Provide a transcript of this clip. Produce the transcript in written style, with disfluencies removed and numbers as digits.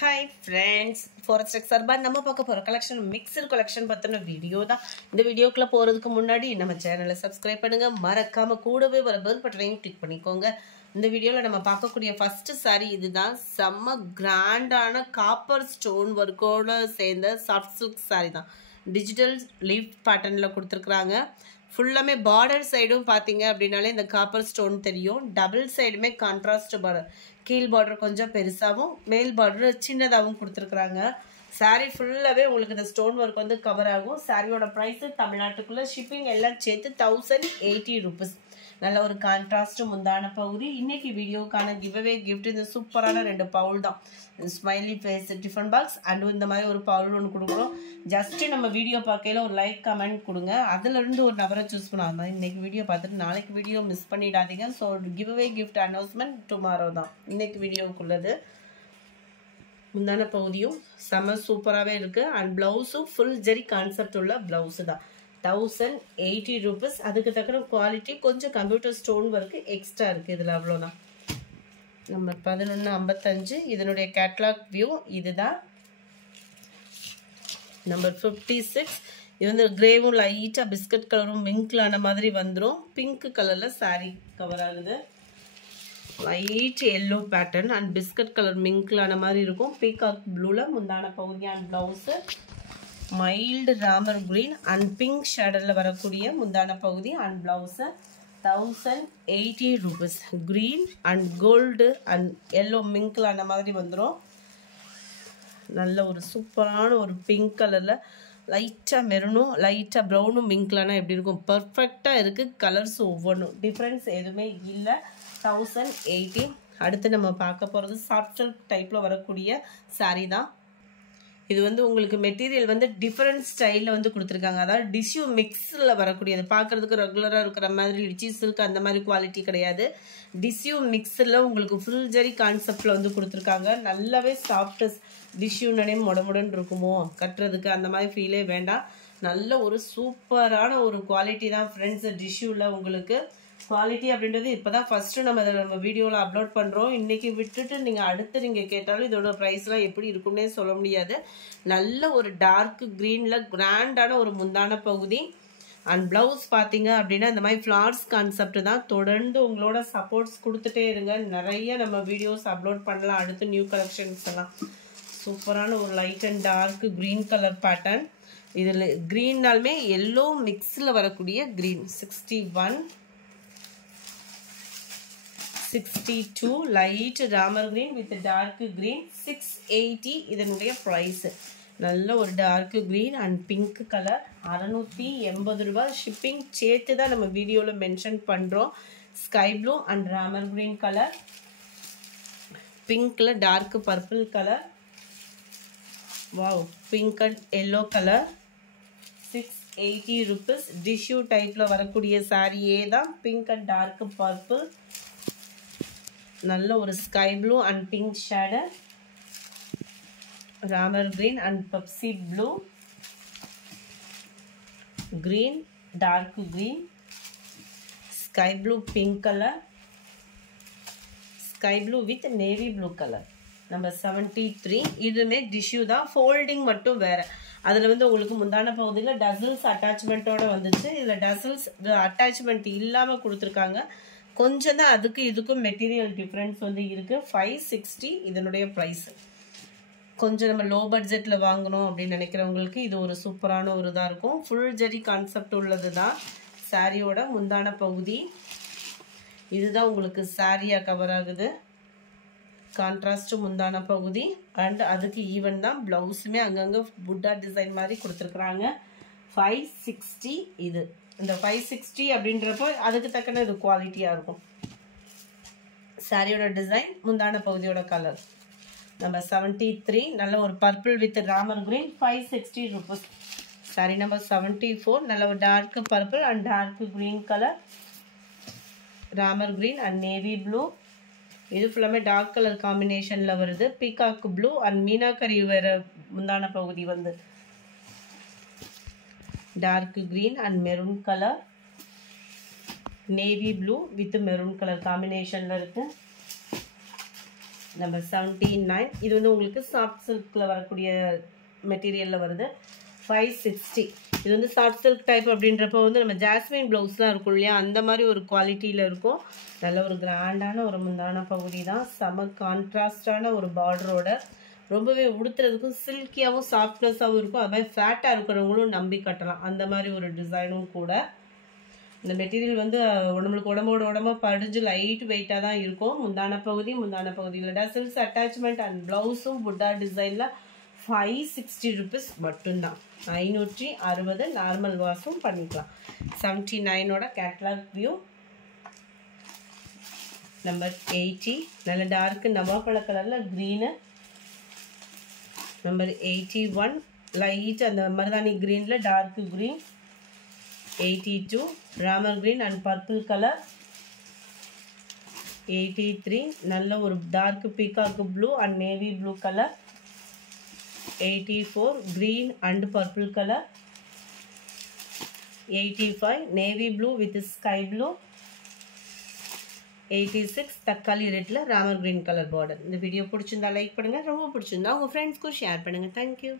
Hi friends, Forest X Urban நம்ம பார்க்க போற கலெக்ஷன் மிக்ஸ்டு கலெக்ஷன் பத்தின வீடியோ தான். இந்த வீடியோக்குள்ள போறதுக்கு முன்னாடி நம்ம சேனலை சப்ஸ்கிரைப் பண்ணுங்க, மறக்காம கூடவே வர பெல் பட்டனையும் கிளிக் பண்ணிக்கோங்க. இந்த வீடியோல நம்ம பார்க்கக்கூடிய ஃபர்ஸ்ட் saree இதுதான். செம்ம கிராண்டான காப்பர் ஸ்டோன் வர்க்கோட சேர்ந்த சாஃப்ட் சில்க் saree தான். டிஜிட்டல் லீஃப் பேட்டர்ன்ல கொடுத்துருக்காங்க. ஃபுல்லாமே பார்டர் சைடும் பார்த்தீங்க அப்படின்னாலே இந்த காப்பர் ஸ்டோன் தெரியும். டபுள் சைடுமே கான்ட்ராஸ்ட் பார்டர், கீழ் பார்டர் கொஞ்சம் பெருசாகவும் மேல் பார்டர் சின்னதாகவும் கொடுத்துருக்குறாங்க. சாரீ ஃபுல்லாகவே உங்களுக்கு இந்த ஸ்டோன் ஒர்க் வந்து கவர் ஆகும். சாரியோட ப்ரைஸு தமிழ்நாட்டுக்குள்ளே ஷிப்பிங் எல்லாம் சேர்த்து 1080 rupees. நல்ல ஒரு கான்ட்ராஸ்ட் முந்தான பகுதி. இன்னைக்கு வீடியோக்கான கிவ்அவே கிஃப்ட் இந்த சூப்பரான 2 பவுல் தான். Smiley face tiffin box and இந்த மாதிரி ஒரு பவுல் ஒன்று கொடுக்குறோம். ஜஸ்ட் நம்ம வீடியோ பார்க்கையில ஒரு லைக் கமெண்ட் கொடுங்க, அதுல இருந்து ஒரு நபரை சூஸ் பண்ணாமல் இன்னைக்கு வீடியோ பார்த்துட்டு நாளைக்கு வீடியோ மிஸ் பண்ணிடாதீங்க. So giveaway gift announcement tomorrow தான் இன்னைக்கு வீடியோக்குள்ளது. முந்தான பகுதியும் செம சூப்பராகவே இருக்கு. அண்ட் பிளவுஸும் ஃபுல் ஜெரி கான்செப்ட் உள்ள பிளவுஸு தான். 1080 rupees. அதுக்கு தக்கன குவாலிட்டி கொஞ்சம் கம்ப்யூட்டர் ஸ்டோன் ஒர்க்கு எக்ஸ்ட்ரா இருக்குது இதில், அவ்வளோதான். நம்பர் 1155 இதனுடைய கேட்லாக் வியூ இதுதான். நம்பர் 56 இது வந்து கிரேவும் லைட்டாக பிஸ்கட் கலரும் மிங்க்லான மாதிரி வந்துடும். பிங்க் கலரில் சாரீ கவர் ஆகுது. Light yellow pattern and biscuit colour மிங்க்லான மாதிரி இருக்கும். பீகாக் ப்ளூவில் முந்தான பகுதி and blouse. Mild Ramar green and pink ஷேடரில் வரக்கூடிய முந்தான பகுதி and blouse. 1080 rupees. Green and gold and yellow மிங்க்லான மாதிரி வந்துடும். நல்ல ஒரு சூப்பரான ஒரு பிங்க் கலரில் லைட்டாக மெரூனும் லைட்டாக ப்ரௌனும் மிங்க்லானா எப்படி இருக்கும், பர்ஃபெக்டாக இருக்குது. கலர்ஸ் ஒவ்வொன்றும் டிஃப்ரென்ஸ் எதுவுமே இல்லை. 1080. அடுத்து நம்ம பார்க்க போகிறது சாஃப்ட் சில்க் டைப்பில் வரக்கூடிய சாரீ தான். இது வந்து உங்களுக்கு மெட்டீரியல் வந்து டிஃப்ரெண்ட் ஸ்டைலில் வந்து கொடுத்துருக்காங்க. அதாவது டிஷ்யூ மிக்ஸில் வரக்கூடியது. பார்க்குறதுக்கு ரெகுலராக இருக்கிற மாதிரி லிச்சி சில்க் அந்த மாதிரி குவாலிட்டி கிடையாது. டிஷ்யூ மிக்ஸில் உங்களுக்கு ஃபுல் ஜெரி கான்செப்டில் வந்து கொடுத்துருக்காங்க. நல்லாவே சாஃப்ட் டிஷ்யூனே முடமுடன் இருக்குமோ கட்டுறதுக்கு, அந்த மாதிரி ஃபீலே வேண்டாம். நல்ல ஒரு சூப்பரான ஒரு குவாலிட்டி தான் ஃப்ரெண்ட்ஸ். டிஷ்யூவில் உங்களுக்கு குவாலிட்டி அப்படின்றது இப்போ தான் ஃபஸ்ட்டு நம்ம வீடியோவில் அப்லோட் பண்ணுறோம். இன்றைக்கி விட்டுட்டு நீங்கள் அடுத்து நீங்கள் கேட்டாலும் இதோட ப்ரைஸ்லாம் எப்படி இருக்குன்னே சொல்ல முடியாது. நல்ல ஒரு டார்க் க்ரீனில் கிராண்டான ஒரு முந்தான பகுதி அண்ட் ப்ளவுஸ் பார்த்தீங்க அப்படின்னா இந்த மாதிரி ஃப்ளார்ஸ் கான்செப்ட் தான். தொடர்ந்து உங்களோட சப்போர்ட்ஸ் கொடுத்துட்டே இருங்க. நிறைய நம்ம வீடியோஸ் அப்லோட் பண்ணலாம் அடுத்து நியூ கலெக்ஷன்ஸ் எல்லாம். சூப்பரான ஒரு light and dark green colour pattern. இதில் க்ரீன்னாலுமே எல்லோ மிக்ஸில் வரக்கூடிய green. 61 62 light Ramar green with dark green. 680 இதனுடைய ப்ரைஸ். நல்ல ஒரு dark green and pink colour. 680 ரூபாய். ஷிப்பிங் சேர்த்து தான் நம்ம வீடியோவில் மென்ஷன் பண்ணுறோம். Sky blue and Ramar green colour. பிங்க்ல dark purple colour. Wow, pink and yellow colour. 680 rupees. Tissue டைப்பில் வரக்கூடிய சாரியே தான். Pink and dark purple. நல்ல ஒரு sky blue and pink shader. Ramar green and Pepsi blue. Green, dark green, sky blue pink colour, sky blue with navy blue colour. Number 73 இதுவுமே tissue தான். Folding மட்டும் வேறு. அதில் வந்து உங்களுக்கு முந்தான பகுதியில் டசல்ஸ் அட்டாச்மெண்ட்டோடு வந்துச்சு. இதில் டசல்ஸ் அட்டாச்மெண்ட் இல்லாமல் கொடுத்துருக்காங்க. கொஞ்சம் தான் அதுக்கு இதுக்கும் மெட்டீரியல் டிஃப்ரென்ஸ் வந்து இருக்குது. 560 இதனுடைய ப்ரைஸு. கொஞ்சம் நம்ம லோ பட்ஜெட்டில் வாங்கணும் அப்படின்னு நினைக்கிறவங்களுக்கு இது ஒரு சூப்பரான ஒரு இதாக இருக்கும். ஃபுல் ஜெரி கான்செப்ட் உள்ளது தான் சாரியோட முந்தான பகுதி. இதுதான் உங்களுக்கு சாரியாக கவர் ஆகுது. கான்ட்ராஸ்ட் முந்தான பகுதி அண்ட் அதுக்கு ஈவன் தான் ப்ளவுஸுமே அங்கங்கே புட்டா டிசைன் மாதிரி கொடுத்துருக்குறாங்க. 560 இது. இந்த 560 அப்படின்றப்போ அதுக்கு தக்கன இது குவாலிட்டியாக இருக்கும். சாரியோட டிசைன், முந்தான பகுதியோட கலர். நம்பர் 73 நல்ல ஒரு purple with Ramar green. 560 rupees. Sorry number 74 நல்ல ஒரு dark purple and dark green colour. Ramar green and navy blue. இது ஃபுல்லாமே டார்க் கலர் காம்பினேஷனில் வருது. பீகாக் ப்ளூ அண்ட் மீனாக்கரி வேறு முந்தான பகுதி வந்து dark green and maroon colour. Navy blue with maroon colour காம்பினேஷனில் இருக்குது. நம்பர் 79. இது வந்து உங்களுக்கு சாஃப்ட் சில்கில் வரக்கூடிய மெட்டீரியலில் வருது. 560. இது வந்து சாஃப்ட் சில்க் டைப் அப்படின்றப்போ வந்து நம்ம ஜாஸ்மின் ப்ளவுஸ்லாம் இருக்கும் இல்லையா, அந்த மாதிரி ஒரு குவாலிட்டியில் இருக்கும். நல்ல ஒரு கிராண்டான ஒரு முந்தான பகுதி தான். செம கான்ட்ராஸ்டான ஒரு பார்டரோட ரொம்பவே உடுத்துறதுக்கும் சில்கியாகவும் சாஃப்ட்னஸாகவும் இருக்கும். அது மாதிரி ஃபேட்டாக இருக்கிறவங்களும் நம்பி கட்டலாம். அந்த மாதிரி ஒரு டிசைனும் கூட. இந்த மெட்டீரியல் வந்து நம்மளுக்கு உடம்பா படிஞ்சு லைட் வெயிட்டாக தான் இருக்கும். முந்தான பகுதியில் டசல்ஸ் அட்டாச்மெண்ட் அண்ட் ப்ளவுஸும் புட்டா டிசைனில் 560 rupees மட்டும்தான். 560 நார்மல் வாஷும் பண்ணிக்கலாம். 79ஓட கேட்லாக் வியூ. நம்பர் 80 நல்ல டார்க் நவாப்பழ கலரில் க்ரீனு. நம்பர் 81 லைட் அந்த மருதாணி க்ரீனில் dark green. 82 Ramar green and purple colour. 83 நல்ல ஒரு dark peacock blue and navy blue colour. 84 green and purple color. 85 navy blue with sky blue. 86 தக்காளி ரெட்ல ராமர் கிரீன் கலர் பார்டர். இந்த video பிடிச்சிருந்தா லைக் பண்ணுங்க, ரொம்ப பிடிச்சிருந்தா உங்க ஃப்ரெண்ட்ஸ்க்கு ஷேர் பண்ணுங்க. Thank you.